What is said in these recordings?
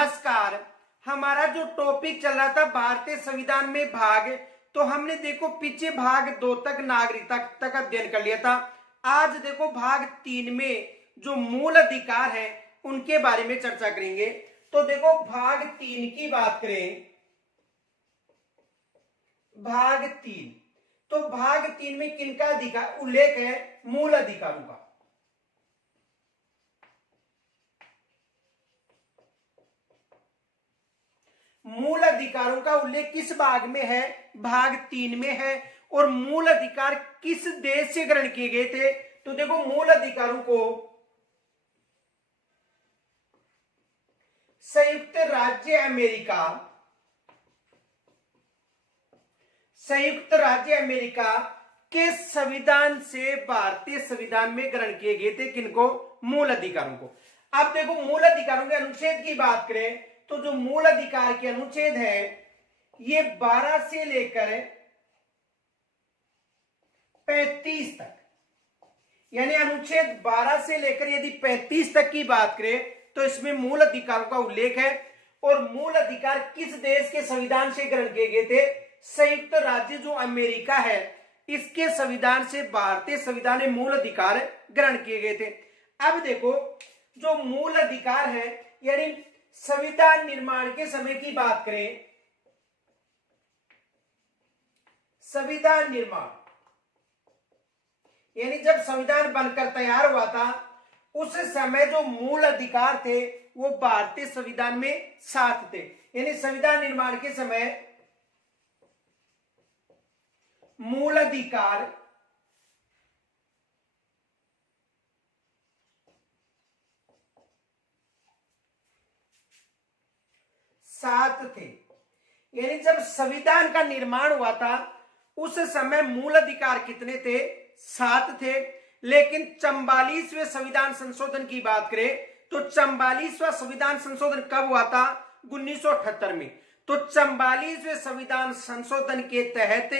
नमस्कार। हमारा जो टॉपिक चल रहा था भारतीय संविधान में भाग, तो हमने देखो पीछे भाग 2 तक नागरिकता तक अध्ययन कर लिया था। आज देखो भाग 3 में जो मूल अधिकार है उनके बारे में चर्चा करेंगे। तो देखो भाग 3 की बात करें, भाग 3, तो भाग 3 में किनका अधिकार उल्लेख है? मूल अधिकारों का। मूल अधिकारों का उल्लेख किस भाग में है? भाग 3 में है। और मूल अधिकार किस देश से ग्रहण किए गए थे? तो देखो मूल अधिकारों को संयुक्त राज्य अमेरिका, संयुक्त राज्य अमेरिका के संविधान से भारतीय संविधान में ग्रहण किए गए थे। किनको? मूल अधिकारों को। अब देखो मूल अधिकारों के अनुच्छेद की बात करें तो जो मूल अधिकार के अनुच्छेद है ये 12 से लेकर 35 तक, यानी अनुच्छेद 12 से लेकर यदि 35 तक की बात करें तो इसमें मूल अधिकारों का उल्लेख है। और मूल अधिकार किस देश के संविधान से ग्रहण किए गए थे? संयुक्त राज्य जो अमेरिका है इसके संविधान से भारतीय संविधान में मूल अधिकार ग्रहण किए गए थे। अब देखो जो मूल अधिकार है, यानी संविधान निर्माण के समय की बात करें, संविधान निर्माण यानी जब संविधान बनकर तैयार हुआ था उस समय जो मूल अधिकार थे वो भारतीय संविधान में 7 थे। यानी संविधान निर्माण के समय मूल अधिकार 7 थे। यानी जब संविधान का निर्माण हुआ था उस समय मूल अधिकार कितने थे? 7 थे। लेकिन 44वें संविधान संशोधन की बात करें तो 44वां संविधान संशोधन कब हुआ था? 1978 में। तो 44वें संविधान संशोधन के तहत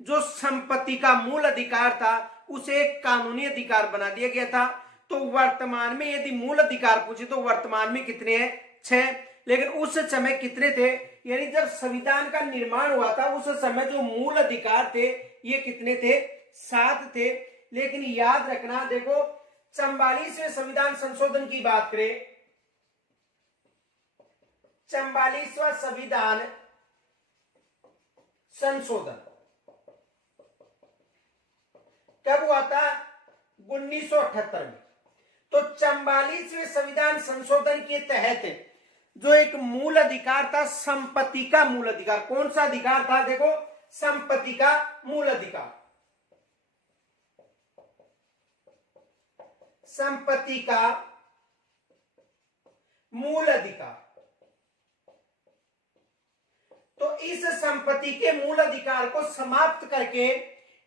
जो संपत्ति का मूल अधिकार था उसे एक कानूनी अधिकार बना दिया गया था। तो वर्तमान में यदि मूल अधिकार पूछे तो वर्तमान में कितने हैं? 6। लेकिन उस समय कितने थे? यानी जब संविधान का निर्माण हुआ था उस समय जो मूल अधिकार थे ये कितने थे? 7 थे। लेकिन याद रखना, देखो 44वें संविधान संशोधन की बात करें, 44वां संविधान संशोधन कब हुआ था? 1978 में। तो 44वें संविधान संशोधन के तहत जो एक मूल अधिकार था, संपत्ति का मूल अधिकार, कौन सा अधिकार था? देखो संपत्ति का मूल अधिकार, संपत्ति का मूल अधिकार। तो इस संपत्ति के मूल अधिकार को समाप्त करके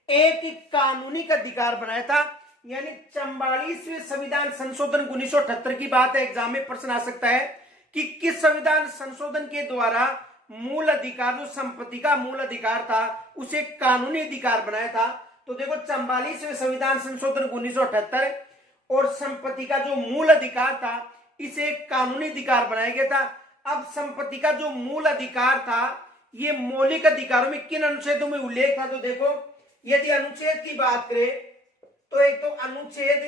एक कानूनी अधिकार बनाया था। यानी 44वें संविधान संशोधन 1978 की बात है, एग्जाम में प्रश्न आ सकता है कि किस संविधान संशोधन के द्वारा मूल अधिकार जो संपत्ति का मूल अधिकार था उसे कानूनी अधिकार बनाया था। तो देखो 44वें संविधान संशोधन 1978 और संपत्ति का जो मूल अधिकार था इसे कानूनी अधिकार बनाया गया था। अब संपत्ति का जो मूल अधिकार था ये मौलिक अधिकारों में किन अनुच्छेदों में उल्लेख था? तो देखो यदि अनुच्छेद की बात करें तो एक तो अनुच्छेद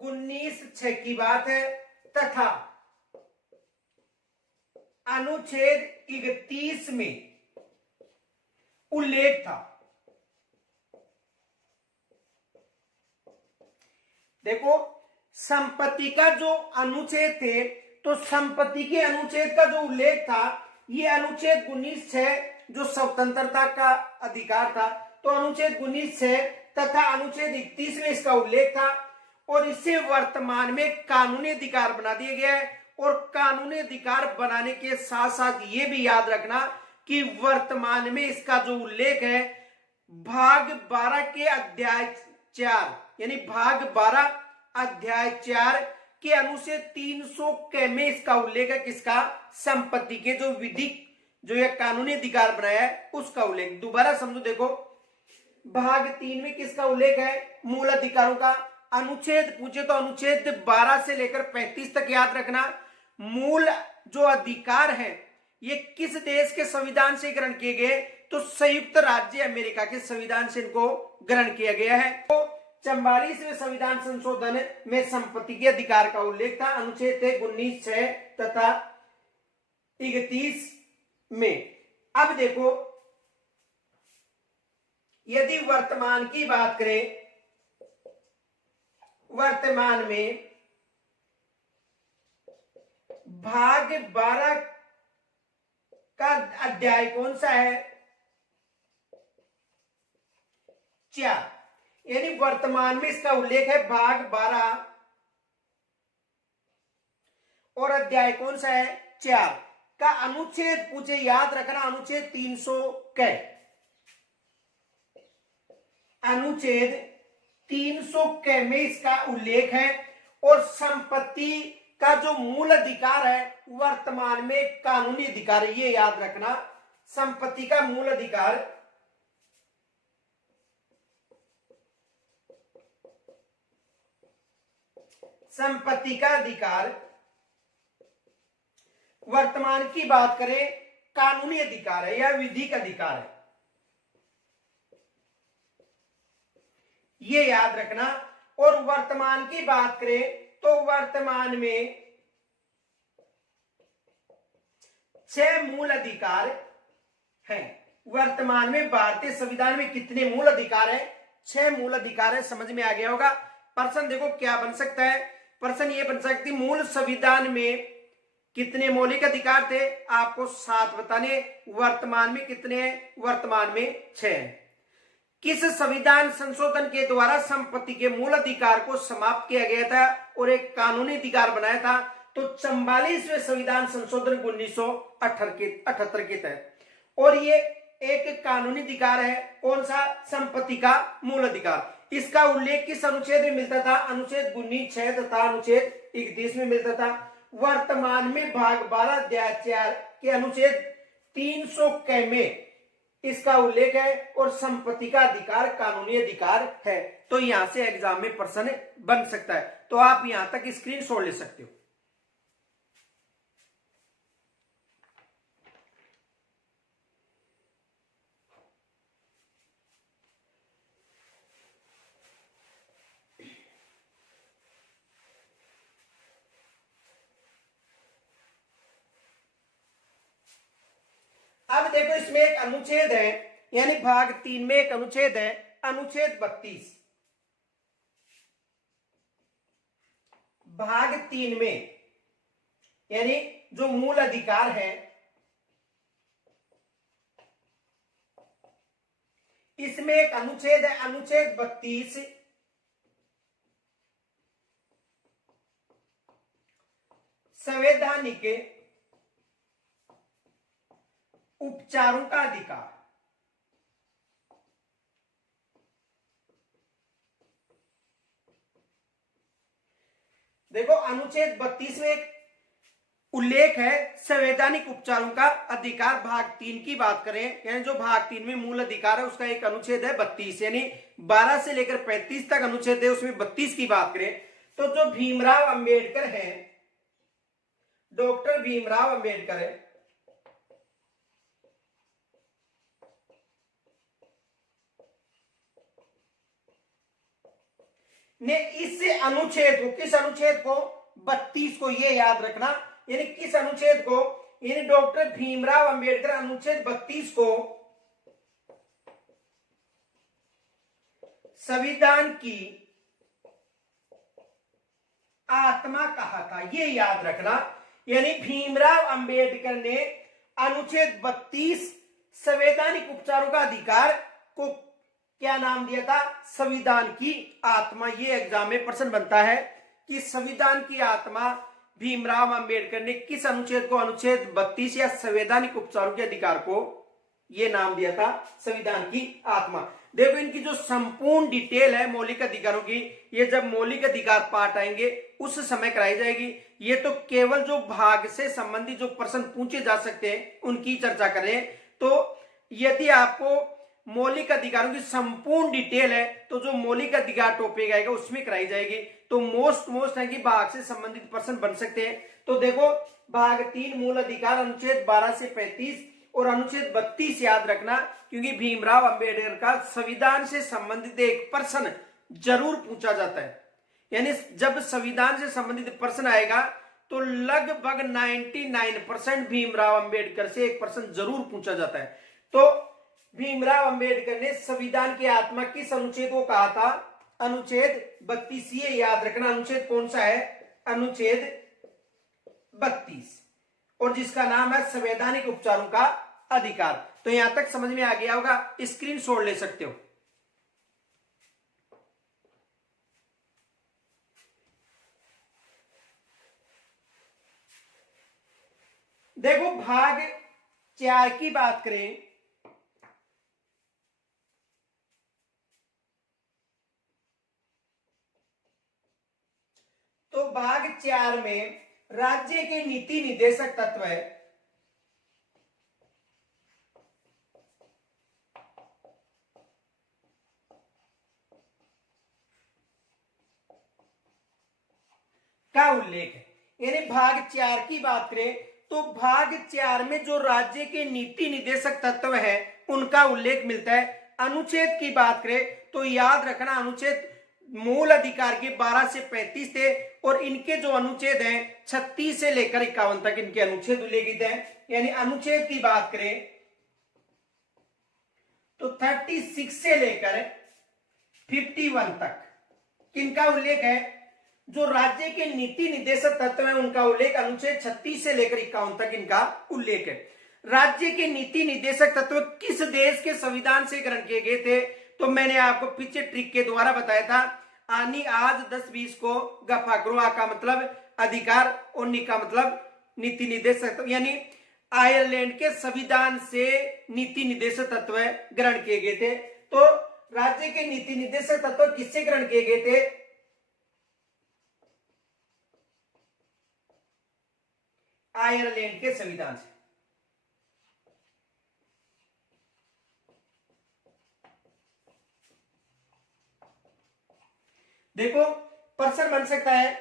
19(6) की बात है तथा अनुच्छेद 31 में उल्लेख था। देखो संपत्ति का जो अनुच्छेद थे तो संपत्ति के अनुच्छेद का जो उल्लेख था ये अनुच्छेद 19(6) जो स्वतंत्रता का अधिकार था, तो अनुच्छेद 19(6) तथा अनुच्छेद 31 में इसका उल्लेख था। और इसे वर्तमान में कानूनी अधिकार बना दिया गया है। और कानूनी अधिकार बनाने के साथ साथ ये भी याद रखना कि वर्तमान में इसका जो उल्लेख है भाग 12 के अध्याय 4, यानी भाग 12 अध्याय 4 के अनुच्छेद 300 के में इसका उल्लेख है। किसका? संपत्ति के जो विधिक जो ये कानूनी अधिकार बनाया है उसका उल्लेख। दोबारा समझो, देखो भाग 3 में किसका उल्लेख है? मूल अधिकारों का। अनुच्छेद पूछे तो अनुच्छेद 12 से लेकर 35 तक याद रखना। मूल जो अधिकार है ये किस देश के संविधान से ग्रहण किए गए, तो संयुक्त राज्य अमेरिका के संविधान से इनको ग्रहण किया गया है। तो 44वें संविधान संशोधन में संपत्ति के अधिकार का उल्लेख था, अनुच्छेद थे 19(6) तथा 31 में। अब देखो, यदि वर्तमान की बात करें, वर्तमान में भाग 12 का अध्याय कौन सा है? 4। यानी वर्तमान में इसका उल्लेख है भाग 12 और अध्याय कौन सा है? 4 का। अनुच्छेद पूछे, याद रखना, अनुच्छेद 300 कै, अनुच्छेद 300 कै में इसका उल्लेख है। और संपत्ति का जो मूल अधिकार है वर्तमान में कानूनी अधिकार है, ये याद रखना। संपत्ति का मूल अधिकार संपत्ति का अधिकार वर्तमान की बात करें कानूनी अधिकार है या विधिक अधिकार है, ये याद रखना। और वर्तमान की बात करें तो वर्तमान में 6 मूल अधिकार हैं। वर्तमान में भारतीय संविधान में कितने मूल अधिकार है? 6 मूल अधिकार है। समझ में आ गया होगा। प्रश्न देखो क्या बन सकता है, प्रश्न ये बन सकती, मूल संविधान में कितने मौलिक अधिकार थे? आपको 7 बताने। वर्तमान में कितने हैं? वर्तमान में 6 हैं। किस संविधान संशोधन के द्वारा संपत्ति के मूल अधिकार को समाप्त किया गया था और एक कानूनी अधिकार बनाया था? तो 44वें संविधान संशोधन 1978 के तहत। और ये एक कानूनी अधिकार है, कौन सा? संपत्ति का मूल अधिकार। इसका उल्लेख किस अनुच्छेद में मिलता था? अनुच्छेद 19(6) तथा अनुच्छेद 31 में मिलता था। वर्तमान में भाग 12 अध्याय 4 के अनुच्छेद 300 कै में इसका उल्लेख है। और संपत्ति का अधिकार कानूनी अधिकार है। तो यहां से एग्जाम में प्रश्न बन सकता है, तो आप यहां तक स्क्रीनशॉट ले सकते हो। अब देखो, इसमें एक अनुच्छेद है, यानी भाग 3 में एक अनुच्छेद है, अनुच्छेद 32। भाग 3 में यानी जो मूल अधिकार है, इसमें एक अनुच्छेद है, अनुच्छेद 32, संवैधानिक उपचारों का अधिकार। देखो, अनुच्छेद 32 में एक उल्लेख है संवैधानिक उपचारों का अधिकार। भाग 3 की बात करें, यानी जो भाग 3 में मूल अधिकार है उसका एक अनुच्छेद है 32, यानी 12 से लेकर 35 तक अनुच्छेद है, उसमें 32 की बात करें तो जो भीमराव अंबेडकर है, डॉक्टर भीमराव अंबेडकर है, ने इस अनुच्छेद को, किस अनुच्छेद को? 32 को, ये याद रखना। यानी किस अनुच्छेद को? यानी डॉक्टर भीमराव अंबेडकर अनुच्छेद 32 को संविधान की आत्मा कहा था, ये याद रखना। यानी भीमराव अंबेडकर ने अनुच्छेद 32 संवैधानिक उपचारों का अधिकार को क्या नाम दिया था? संविधान की आत्मा। ये एग्जाम में प्रश्न बनता है कि संविधान की आत्मा भीमराव अंबेडकर ने किस अनुच्छेद को, अनुच्छेद 32 या संवैधानिक उपचारों के अधिकार को ये नाम दिया था? संविधान की आत्मा। देखो, इनकी जो संपूर्ण डिटेल है मौलिक अधिकारों की, ये जब मौलिक अधिकार पाठ आएंगे उस समय कराई जाएगी। ये तो केवल जो भाग से संबंधित जो प्रश्न पूछे जा सकते हैं उनकी चर्चा करें। तो यदि आपको मौलिक अधिकारों की संपूर्ण डिटेल है तो जो मौलिक अधिकार टॉपिक आएगा उसमें कराई जाएगी। तो तो मोस्ट है कि भाग से संबंधित पर्सन बन सकते हैं। तो देखो भाग 3 मूल अधिकार अनुच्छेद 12 से 35 और अनुच्छेद 32 याद रखना, क्योंकि भीमराव अंबेडकर का संविधान से संबंधित एक पर्सन जरूर पूछा जाता है। यानी जब संविधान से संबंधित पर्सन आएगा तो लगभग 99% भीमराव अंबेडकर से एक पर्सन जरूर पूछा जाता है। तो भीमराव अंबेडकर ने संविधान की आत्मा किस अनुच्छेद को कहा था? अनुच्छेद 32। ये याद रखना, अनुच्छेद कौन सा है? अनुच्छेद 32, और जिसका नाम है संवैधानिक उपचारों का अधिकार। तो यहां तक समझ में आ गया होगा, स्क्रीनशॉट ले सकते हो। देखो भाग 4 की बात करें तो भाग 4 में राज्य के नीति निर्देशक तत्व है। का उल्लेख है। यानी भाग 4 की बात करें तो भाग 4 में जो राज्य के नीति निर्देशक तत्व है उनका उल्लेख मिलता है। अनुच्छेद की बात करें तो याद रखना, अनुच्छेद मूल अधिकार के 12 से 35 थे, और इनके जो अनुच्छेद हैं 36 से लेकर 51 तक इनके अनुच्छेद उल्लेखित हैं। यानी अनुच्छेद की बात करें तो 36 से लेकर 51 तक किनका उल्लेख है? जो राज्य के नीति निर्देशक तत्व है उनका उल्लेख अनुच्छेद 36 से लेकर 51 तक इनका उल्लेख है। राज्य के नीति निर्देशक तत्व किस देश के संविधान से ग्रहण किए गए थे? तो मैंने आपको पीछे ट्रिक के द्वारा बताया था, आनी आज 10-20 को गफा करो। आ का मतलब अधिकार और नी का मतलब नीति निर्देशक तत्व, यानी आयरलैंड के संविधान से नीति निर्देशक तत्व ग्रहण किए गए थे। तो राज्य के नीति निर्देशक तत्व किससे ग्रहण किए गए थे? आयरलैंड के संविधान से। देखो प्रश्न बन सकता है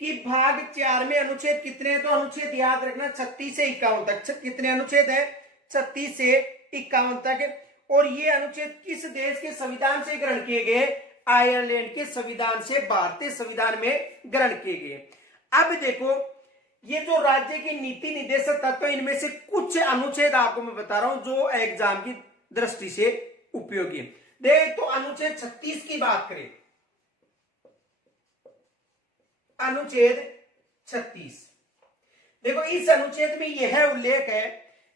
कि भाग 4 में अनुच्छेद कितने हैं? तो अनुच्छेद याद रखना 36 से 51 तक। कितने अनुच्छेद है? 36 से 51 तक। और ये अनुच्छेद किस देश के संविधान से ग्रहण किए गए? आयरलैंड के संविधान से, भारतीय संविधान में ग्रहण किए गए। अब देखो ये जो राज्य के नीति निर्देशक तत्व, इनमें से कुछ अनुच्छेद आपको मैं बता रहा हूं जो एग्जाम की दृष्टि से उपयोगी है। देख तो अनुच्छेद 36 की बात करें, अनुच्छेद 36, देखो इस अनुच्छेद में यह उल्लेख है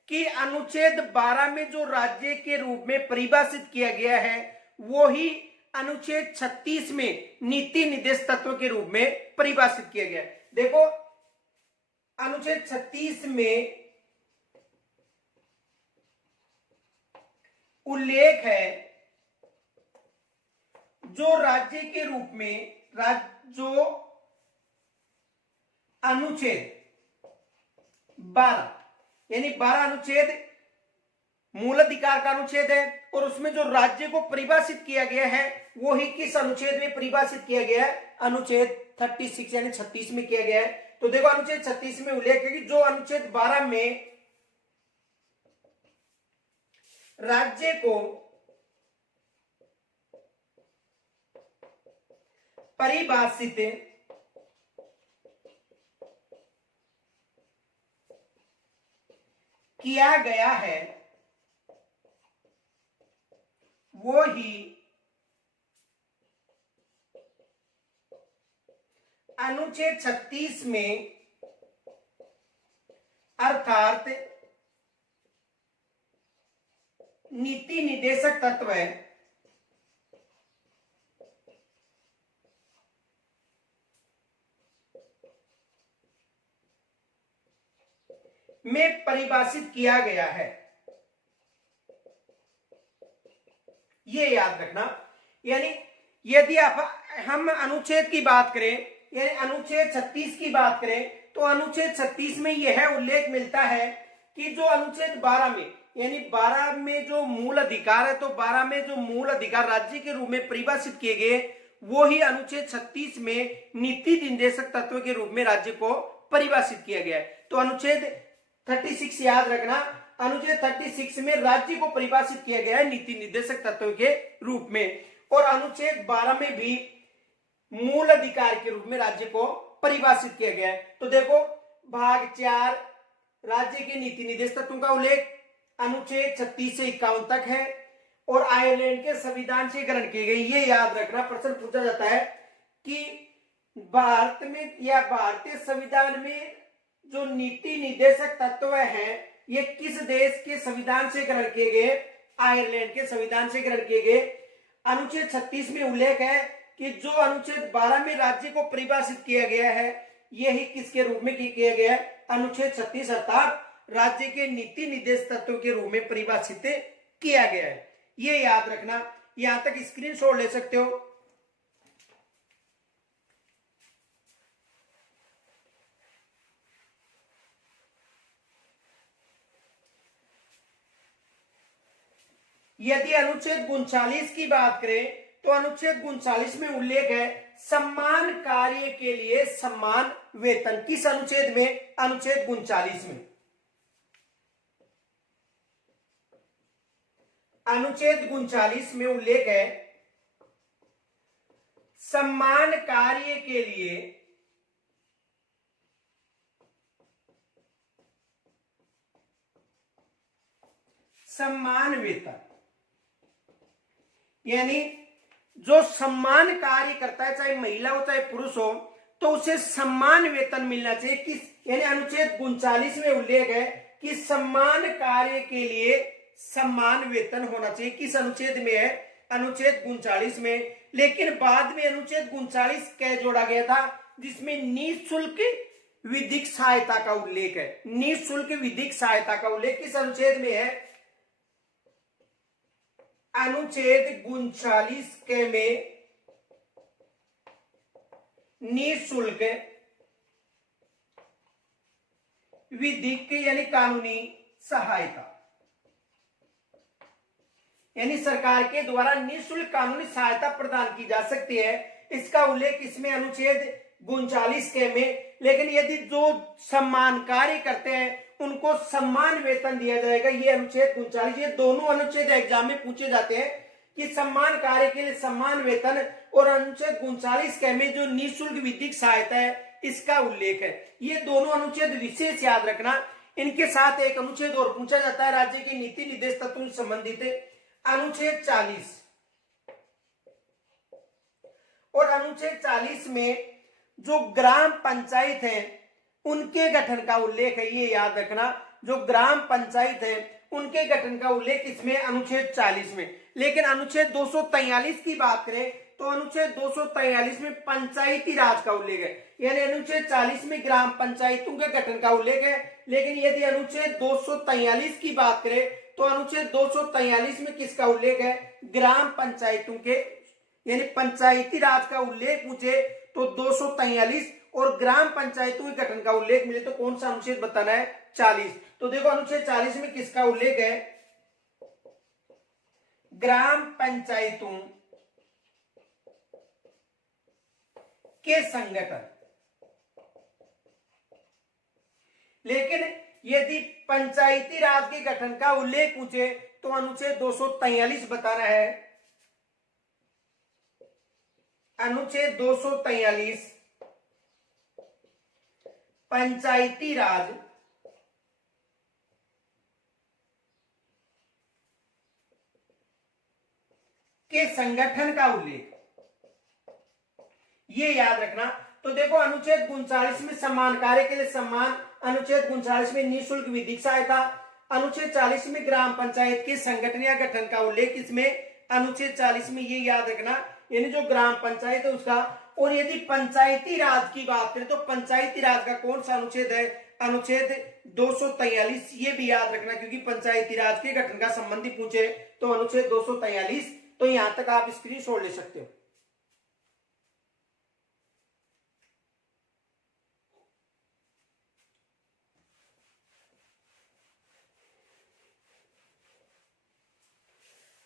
कि अनुच्छेद 12 में जो राज्य के रूप में परिभाषित किया गया है वो ही अनुच्छेद 36 में नीति निर्देश तत्व के रूप में परिभाषित किया गया है। देखो अनुच्छेद 36 में उल्लेख है जो राज्य के रूप में जो अनुच्छेद 12 यानी 12 अनुच्छेद मूल अधिकार का अनुच्छेद है, और उसमें जो राज्य को परिभाषित किया गया है वो ही किस अनुच्छेद में परिभाषित किया गया है? अनुच्छेद 36 यानी 36 में किया गया है। तो देखो अनुच्छेद 36 में उल्लेख है कि जो अनुच्छेद 12 में राज्य को परिभाषित किया गया है वो ही अनुच्छेद 36 में अर्थात नीति निर्देशक तत्व है में परिभाषित किया गया है। ये याद रखना। यानी यदि हम अनुच्छेद की बात करें, यानी अनुच्छेद 36 की बात करें, तो अनुच्छेद 36 में यह उल्लेख मिलता है कि जो अनुच्छेद 12 में, यानी 12 में जो मूल अधिकार है, तो 12 में जो मूल अधिकार राज्य के रूप में परिभाषित किए गए वो ही अनुच्छेद 36 में नीति निर्देशक तत्व के रूप में राज्य को परिभाषित किया गया है। तो अनुच्छेद 36 याद रखना, अनुच्छेद 36 में राज्य को परिभाषित किया गया है नीति निर्देशक तत्व के रूप में। और अनुच्छेद 12 में भी मूल अधिकार के रूप में राज्य को परिभाषित किया गया है। तो देखो भाग 4 राज्य के नीति निर्देशक तत्वों का उल्लेख अनुच्छेद 36 से 51 तक है और आयरलैंड के संविधान से ग्रहण की गई। ये याद रखना, प्रश्न पूछा जाता है कि भारत में या भारतीय संविधान में जो नीति निर्देशक तत्व हैं ये किस देश के संविधान से ग्रहण किए गए? आयरलैंड के संविधान से ग्रहण किए गए। अनुच्छेद 36 में उल्लेख है कि जो अनुच्छेद 12 में राज्य को परिभाषित किया गया है यही किसके रूप में किया गया है? अनुच्छेद 36 अर्थात राज्य के नीति निर्देश तत्व के रूप में परिभाषित किया गया है। ये याद रखना, यहां तक स्क्रीनशॉट ले सकते हो। यदि अनुच्छेद 39 की बात करें तो अनुच्छेद 39 में उल्लेख है समान कार्य के लिए समान वेतन। किस अनुच्छेद में? अनुच्छेद 39 में। अनुच्छेद 39 में उल्लेख है समान कार्य के लिए समान वेतन, यानी जो सम्मान कार्य करता है चाहे महिला हो चाहे पुरुष हो तो उसे सम्मान वेतन मिलना चाहिए। किस, यानी अनुच्छेद 39 में उल्लेख है कि सम्मान कार्य के लिए सम्मान वेतन होना चाहिए। किस अनुच्छेद में है? अनुच्छेद 39 में। लेकिन बाद में अनुच्छेद 39 क्या जोड़ा गया था जिसमें निःशुल्क विधिक सहायता का उल्लेख है। निःशुल्क विधिक सहायता का उल्लेख किस अनुच्छेद में है? अनुच्छेद 39 के में निःशुल्क विधिक यानी कानूनी सहायता, यानी सरकार के द्वारा निःशुल्क कानूनी सहायता प्रदान की जा सकती है। इसका उल्लेख इसमें अनुच्छेद 39 के में। लेकिन यदि जो सम्मान कार्य करते हैं उनको सम्मान वेतन दिया जाएगा, ये अनुच्छेद 39। ये दोनों अनुच्छेद एग्जाम में पूछे जाते हैं कि सम्मान कार्य के लिए सम्मान वेतन और अनुच्छेद 39 के में जो निःशुल्क विधिक सहायता है इसका उल्लेख है। ये दोनों अनुच्छेद विशेष याद रखना। इनके साथ एक अनुच्छेद और पूछा जाता है राज्य के नीति निर्देश तत्वों से संबंधित, अनुच्छेद 40। और अनुच्छेद 40 में जो ग्राम पंचायत है उनके गठन का उल्लेख है। ये याद रखना, जो ग्राम पंचायत है उनके गठन का उल्लेख इसमें अनुच्छेद 40 में। लेकिन अनुच्छेद 243 की बात करें तो अनुच्छेद 243 में पंचायती राज का उल्लेख है। यानी अनुच्छेद 40 में ग्राम पंचायतों के गठन का उल्लेख है। लेकिन यदि अनुच्छेद 243 की बात करें तो अनुच्छेद 243 में किसका उल्लेख है? ग्राम पंचायतों के, यानी पंचायती राज का उल्लेख पूछे तो 243 और ग्राम पंचायतों के गठन का उल्लेख मिले तो कौन सा अनुच्छेद बताना है? 40। तो देखो अनुच्छेद 40 में किसका उल्लेख है? ग्राम पंचायतों के संगठन। लेकिन यदि पंचायती राज के गठन का उल्लेख पूछे तो अनुच्छेद 243 बताना है। अनुच्छेद 243 पंचायती राज के संगठन का उल्लेख, ये याद रखना। तो देखो अनुच्छेद 39 में सम्मान कार्य के लिए सम्मान, अनुच्छेद 39 में निःशुल्क विधिक सहायता, अनुच्छेद 40 में ग्राम पंचायत के संगठन या गठन का उल्लेख इसमें अनुच्छेद 40 में, ये याद रखना, यानी जो ग्राम पंचायत है उसका। और यदि पंचायती राज की बात करें तो पंचायती राज का कौन सा अनुच्छेद है? अनुच्छेद 243। ये भी याद रखना क्योंकि पंचायती राज के गठन का संबंधी पूछे तो अनुच्छेद 243। तो यहां तक आप स्क्रीनशॉट ले सकते हो।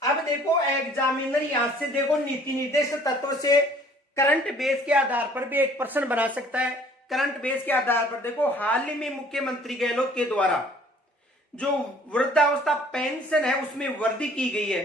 अब देखो एग्जामिनर यहां से देखो नीति निर्देश तत्व से करंट बेस के आधार पर भी एक प्रश्न बना सकता है। करंट बेस के आधार पर देखो, हाल ही में मुख्यमंत्री गहलोत के द्वारा जो वृद्धावस्था पेंशन है उसमें वृद्धि की गई है,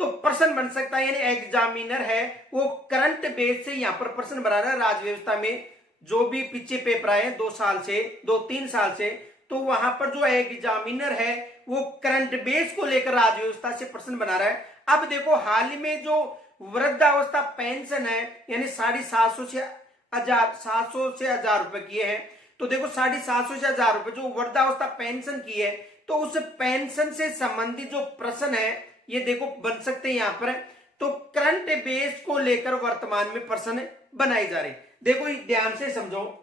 तो प्रश्न बन सकता है। यानी एग्जामिनर है वो करंट बेस से यहां पर प्रश्न बना रहा है। राज्य व्यवस्था में जो भी पीछे पेपर आए 2 साल से 2-3 साल से, तो वहां पर जो एग्जामिनर है वो करंट बेस को लेकर राज्य व्यवस्था से प्रश्न बना रहा है। अब देखो, हाल ही में जो वृद्धावस्था पेंशन है यानी 750 से 1000 रुपए की है, तो देखो 750 से 1000 रुपए जो वृद्धावस्था पेंशन की है, तो उस पेंशन से संबंधित जो प्रश्न है ये देखो बन सकते हैं यहां पर। तो करंट बेस को लेकर वर्तमान में प्रश्न बनाए जा रहे हैं। देखो ध्यान से समझो,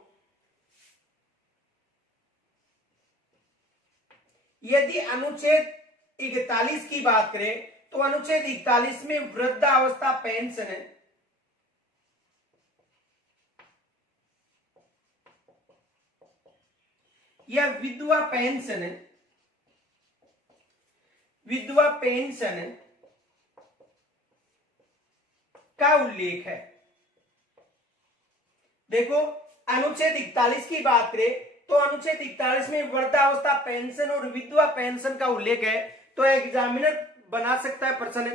यदि अनुच्छेद 41 की बात करें तो अनुच्छेद 41 में वृद्धावस्था पेंशन है, या विधवा पेंशन है, विधवा पेंशन का उल्लेख है। देखो अनुच्छेद 41 की बात करें तो अनुच्छेद 41 में वृद्धावस्था पेंशन और विधवा पेंशन का उल्लेख है। तो एग्जामिनर बना सकता है प्रश्न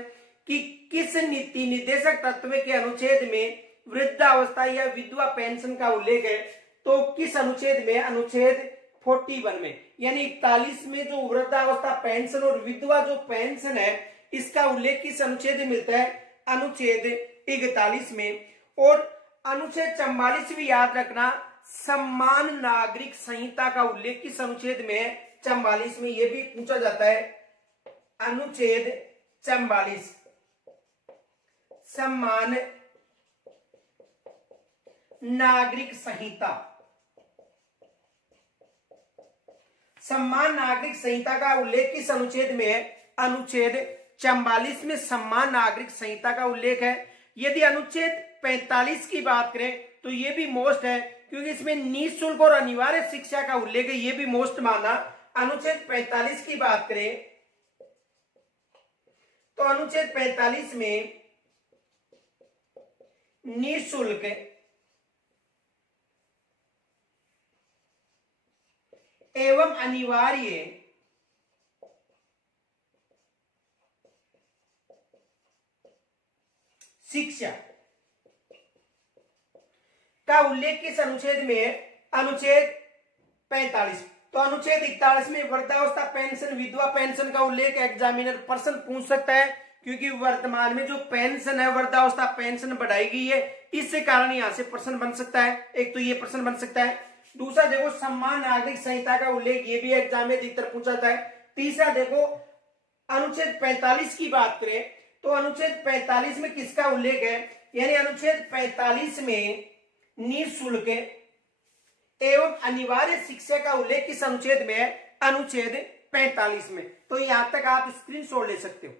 कि किस नीति निर्देशक तत्व के अनुच्छेद में वृद्धावस्था या विधवा पेंशन का उल्लेख है, तो किस अनुच्छेद में? अनुच्छेद 41 में। यानी 41 में जो वृद्धावस्था पेंशन और विधवा जो पेंशन है इसका उल्लेख किस अनुच्छेद में मिलता है? अनुच्छेद 41 में। और अनुच्छेद 44 भी याद रखना, समान नागरिक संहिता का उल्लेख किस अनुच्छेद में है? 44 में। यह भी पूछा जाता है। अनुच्छेद 44 समान नागरिक संहिता, समान नागरिक संहिता का उल्लेख किस अनुच्छेद में है? अनुच्छेद 44 में समान नागरिक संहिता का उल्लेख है। यदि अनुच्छेद 45 की बात करें तो यह भी मोस्ट है, क्योंकि इसमें निःशुल्क और अनिवार्य शिक्षा का उल्लेख है, यह भी मोस्ट माना। अनुच्छेद 45 की बात करें तो अनुच्छेद 45 में निःशुल्क एवं अनिवार्य शिक्षा का उल्लेख किस अनुच्छेद में है? अनुच्छेद 45। तो अनुच्छेद 41 में वृद्धावस्था पेंशन विधवा पेंशन का उल्लेख एग्जामिनर प्रश्न पूछ सकता है, क्योंकि वर्तमान में जो पेंशन है वृद्धावस्था पेंशन बढ़ाई गई है, इससे कारण यहां से प्रश्न बन सकता है। एक तो ये प्रश्न बन सकता है। दूसरा देखो, समान नागरिक संहिता का उल्लेख, ये भी एग्जाम में अधिकतर पूछा जाता है। तीसरा देखो, अनुच्छेद 45 की बात करें तो अनुच्छेद 45 में किसका उल्लेख है? यानी अनुच्छेद 45 में निःशुल्क एवं अनिवार्य शिक्षा का उल्लेख किस अनुच्छेद में है? अनुच्छेद 45 में। तो यहां तक आप स्क्रीनशॉट ले सकते हो।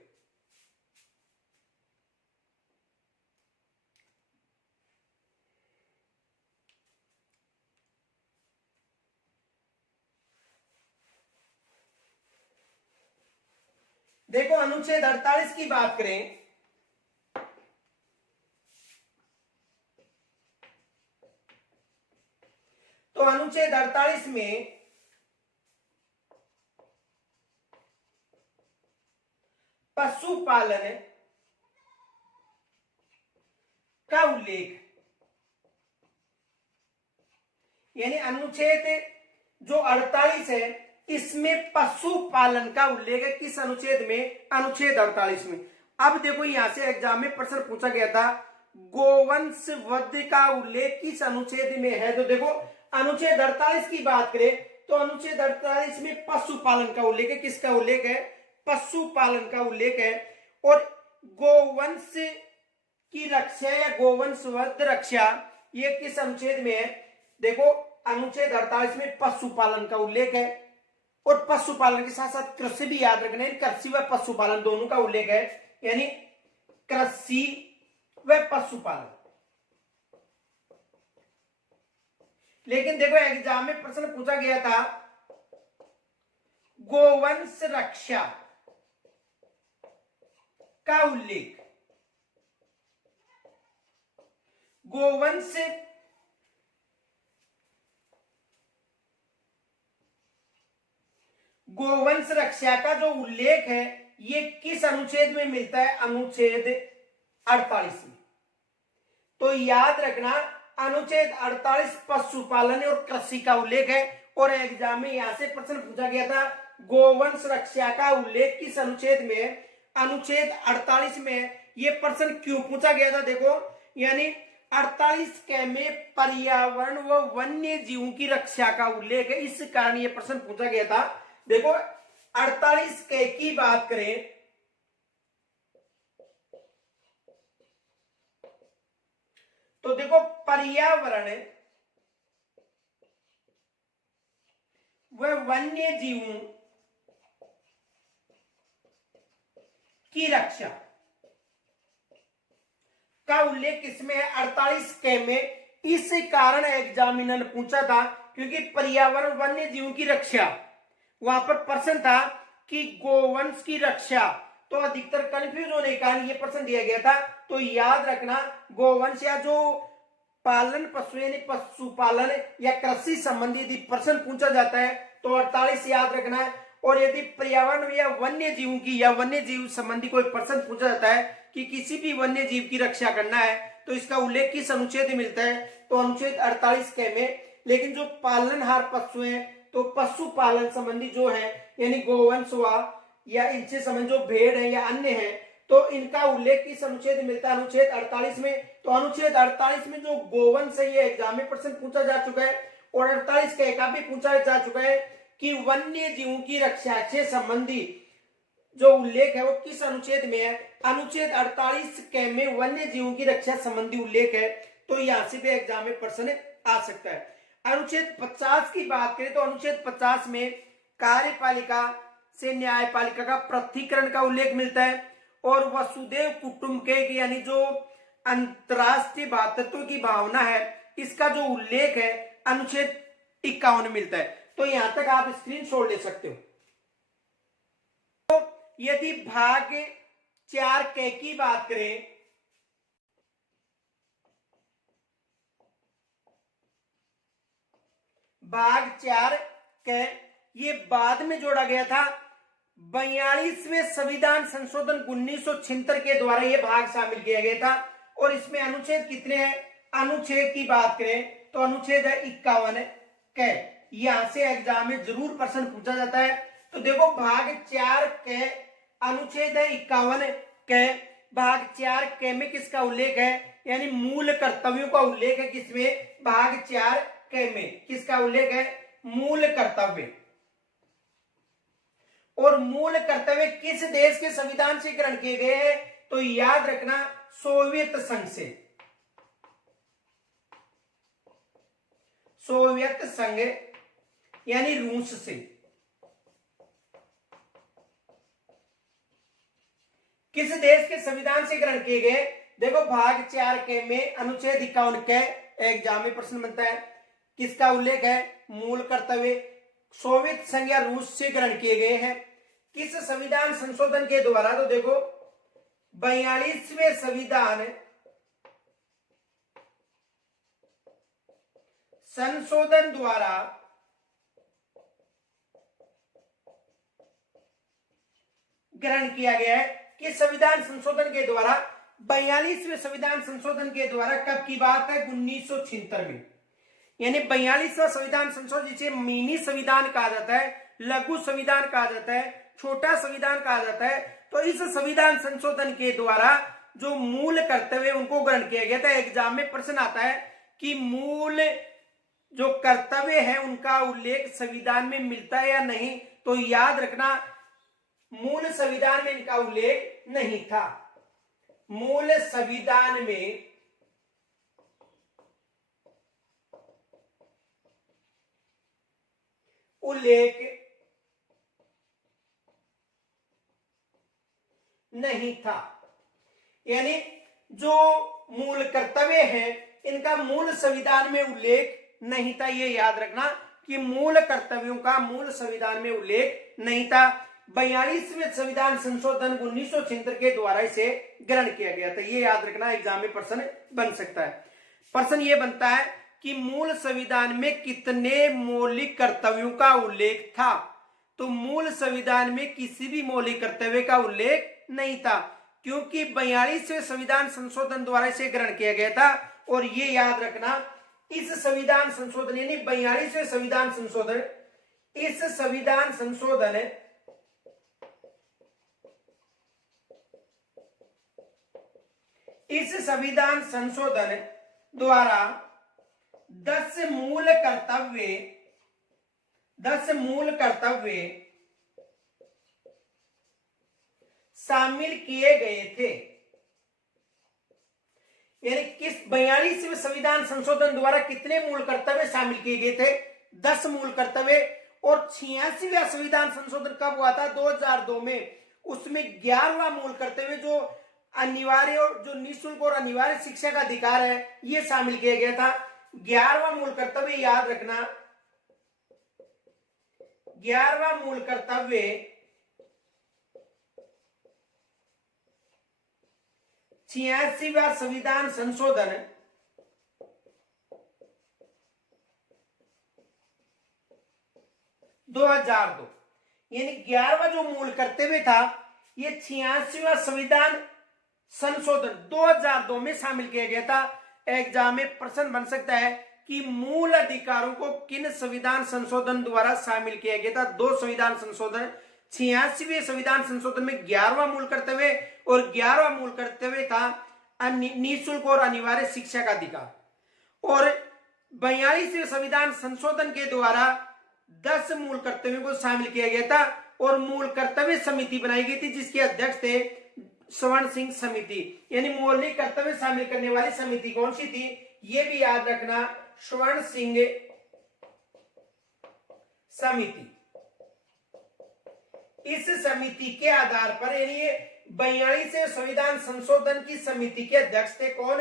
देखो अनुच्छेद 48 की बात करें तो अनुच्छेद 48 में पशुपालन का उल्लेख, यानी अनुच्छेद जो 48 है इसमें पशुपालन का उल्लेख है। किस अनुच्छेद में? अनुच्छेद 48 में। अब देखो यहां से एग्जाम में प्रश्न पूछा गया था, गोवंश वध का उल्लेख किस अनुच्छेद में है? तो देखो अनुच्छेद 48 की बात करें तो अनुच्छेद 48 में पशुपालन का उल्लेख है। किसका उल्लेख है? पशुपालन का उल्लेख है। और गोवंश की रक्षा या गोवंश वध रक्षा ये किस अनुच्छेद में है? देखो अनुच्छेद 48 में पशुपालन का उल्लेख है। और पशुपालन के साथ साथ कृषि भी याद रखना है, कृषि व पशुपालन दोनों का उल्लेख है, यानी कृषि व पशुपालन। लेकिन देखो एग्जाम में प्रश्न पूछा गया था गोवंश रक्षा का उल्लेख, गोवंश गोवंश रक्षा का जो उल्लेख है ये किस अनुच्छेद में मिलता है? अनुच्छेद 48 में। तो याद रखना अनुच्छेद 48 पशुपालन और कृषि का उल्लेख है। और एग्जाम में यहां से प्रश्न पूछा गया था गोवंश रक्षा का उल्लेख किस अनुच्छेद में है? अनुच्छेद 48 में। ये प्रश्न क्यों पूछा गया था? देखो, यानी 48 के में पर्यावरण व वन्य जीवों की रक्षा का उल्लेख है, इस कारण ये प्रश्न पूछा गया था। देखो 48 के की बात करें तो देखो पर्यावरण व वन्य जीवों की रक्षा का उल्लेख किसमें है? 48 के में। इस कारण एग्जामिनर ने पूछा था क्योंकि पर्यावरण वन्य जीवों की रक्षा, वहां पर प्रश्न था कि गोवंश की रक्षा, तो अधिकतर कंफ्यूज होने के कारण ये प्रश्न दिया गया था। तो याद रखना गोवंश या जो पालन पशु यानी पशुपालन या कृषि संबंधी यदि प्रश्न पूछा जाता है तो 48 याद रखना है। और यदि पर्यावरण या वन्य जीवों की या वन्य जीव संबंधी कोई प्रश्न पूछा जाता है कि किसी भी वन्य जीव की रक्षा करना है तो इसका उल्लेख किस अनुच्छेद में मिलता है? तो अनुच्छेद 48 के में। लेकिन जो पालनहार पशु हैं तो पशुपालन संबंधी जो है यानी गोवंश हुआ या इनसे संबंधित जो भेड़ है या अन्य है तो इनका उल्लेख किस अनुच्छेद में मिलता है? अनुच्छेद 48 में। तो अनुच्छेद 48 में जो गोवंश है ये एग्जाम में प्रश्न पूछा जा चुका है। और 48 के का भी पूछा जा चुका है कि वन्य जीवों की रक्षा से संबंधी जो उल्लेख है वो किस अनुच्छेद में है? अनुच्छेद 48 के में वन्य जीवों की रक्षा संबंधी उल्लेख है। तो यहां से भी एग्जाम में प्रश्न आ सकता है। अनुच्छेद 50 की बात करें तो अनुच्छेद 50 में कार्यपालिका से न्यायपालिका का पृथक्करण का उल्लेख मिलता है। और वसुदेव कुटुंबकम यानी जो अंतरराष्ट्रीय भ्रातृत्व की भावना है इसका जो उल्लेख है अनुच्छेद 51 में मिलता है। तो यहां तक आप स्क्रीनशॉट ले सकते हो। तो यदि भाग 4 के की बात करें भाग 4 के ये बाद में जोड़ा गया था 42वें संविधान संशोधन 1976 के द्वारा ये भाग शामिल किया गया था। और इसमें अनुच्छेद कितने हैं? अनुच्छेद की बात करें तो अनुच्छेद है 51 के। यहां से एग्जाम में जरूर प्रश्न पूछा जाता है। तो देखो भाग 4 के अनुच्छेद है 51 के। भाग 4 के में किसका उल्लेख है? यानी मूल कर्तव्यों का उल्लेख है किसमें? भाग 4 के में। किसका उल्लेख है? मूल कर्तव्य। और मूल कर्तव्य किस देश के संविधान से ग्रहण किए गए हैं? तो याद रखना सोवियत संघ से। सोवियत संघ यानी रूस से। किस देश के संविधान से ग्रहण किए गए? देखो भाग 4 के में अनुच्छेद 51 के एग्जाम में प्रश्न बनता है। किसका उल्लेख है? मूल कर्तव्य। सोवियत संघ या रूस से ग्रहण किए गए हैं। किस संविधान संशोधन के द्वारा? तो देखो 42वें संविधान संशोधन द्वारा ग्रहण किया गया है। किस संविधान संशोधन के द्वारा? 42वें संविधान संशोधन के द्वारा। कब की बात है? 1976 में। यानी 42वां संविधान संशोधन जिसे मिनी संविधान कहा जाता है, लघु संविधान कहा जाता है, छोटा संविधान कहा जाता है। तो इस संविधान संशोधन के द्वारा जो मूल कर्तव्य उनको ग्रहण किया गया था। एग्जाम में प्रश्न आता है कि मूल जो कर्तव्य है उनका उल्लेख संविधान में मिलता है या नहीं? तो याद रखना मूल संविधान में इनका उल्लेख नहीं था। मूल संविधान में उल्लेख नहीं था। यानी जो मूल कर्तव्य है इनका मूल संविधान में उल्लेख नहीं था। ये याद रखना कि मूल कर्तव्यों का मूल संविधान में उल्लेख नहीं था। 42वें संविधान संशोधन 1976 के द्वारा इसे ग्रहण किया गया था। ये याद रखना, एग्जाम में प्रश्न बन सकता है। प्रश्न ये बनता है कि मूल संविधान में कितने मौलिक कर्तव्यों का उल्लेख था? तो मूल संविधान में किसी भी मौलिक कर्तव्य का उल्लेख नहीं था, क्योंकि 42वें संविधान संशोधन द्वारा इसे ग्रहण किया गया था। और ये याद रखना, इस संविधान संशोधन यानी 42वें संविधान संशोधन, इस संविधान संशोधन द्वारा 10 मूल कर्तव्य शामिल किए गए थे। यानी किस 42वें संविधान संशोधन द्वारा कितने मूल कर्तव्य शामिल किए गए थे? 10 मूल कर्तव्य। और 86वां संविधान संशोधन कब हुआ था? 2002 में। उसमें 11वां मूल कर्तव्य जो अनिवार्य और जो निःशुल्क और अनिवार्य शिक्षा का अधिकार है, यह शामिल किया गया था। 11वां मूल कर्तव्य याद रखना, 11वां मूल कर्तव्य 86वां संविधान संशोधन दो यानी 11वां जो मूल कर्तव्य था, ये 86वां संविधान संशोधन 2002 में शामिल किया गया था। एग्जाम में प्रश्न बन सकता है कि मूल अधिकारों को किन संविधान संशोधन द्वारा शामिल किया गया था? 2 संविधान संशोधन। 86वें संविधान संशोधन में 11वां मूल कर्तव्य और 11वां मूल कर्तव्य था निःशुल्क और अनिवार्य शिक्षा का अधिकार। और 42वें संविधान संशोधन के द्वारा 10 मूल कर्तव्यों को शामिल किया गया था और मूल कर्तव्य समिति बनाई गई थी, जिसके अध्यक्ष थे स्वर्ण सिंह समिति। यानी मौलिक कर्तव्य शामिल करने वाली समिति कौन सी थी? ये भी याद रखना, स्वर्ण सिंह समिति। इस समिति के आधार पर, यानी 42वें संविधान संशोधन की समिति के अध्यक्ष थे कौन?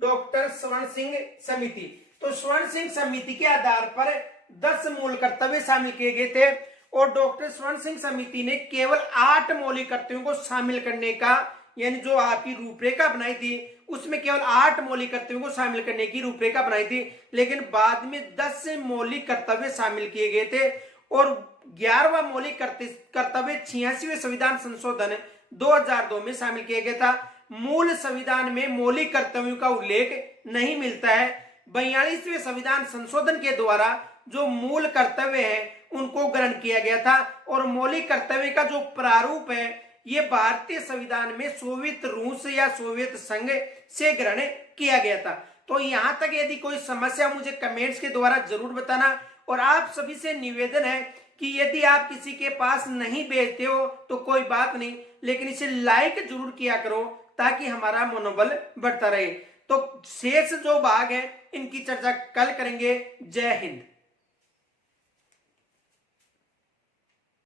डॉक्टर स्वर्ण सिंह समिति। तो स्वर्ण सिंह समिति के आधार पर 10 मूल कर्तव्य शामिल किए गए थे और डॉक्टर स्वर्ण सिंह समिति ने केवल 8 मौलिक कर्तव्यों को शामिल करने का, यानी जो आपकी रूपरेखा बनाई थी, उसमें केवल 8 मौलिक कर्तव्यों को शामिल करने की रूपरेखा बनाई थी। लेकिन बाद में 10 मौलिक कर्तव्य शामिल किए गए थे और 11वां मौलिक कर्तव्य 86वें संविधान संशोधन 2002 में शामिल किया गया था। मूल संविधान में मौलिक कर्तव्यों का उल्लेख नहीं मिलता है। 42वें संविधान संशोधन के द्वारा जो मूल कर्तव्य है उनको ग्रहण किया गया था और मौलिक कर्तव्य का जो प्रारूप है ये भारतीय संविधान में सोवियत रूस या सोवियत संघ से ग्रहण किया गया था। तो यहां तक यदि कोई समस्या मुझे कमेंट्स के द्वारा जरूर बताना। और आप सभी से निवेदन है कि यदि आप किसी के पास नहीं भेजते हो तो कोई बात नहीं, लेकिन इसे लाइक जरूर किया करो ताकि हमारा मनोबल बढ़ता रहे। तो शेष जो भाग है इनकी चर्चा कल करेंगे। जय हिंद।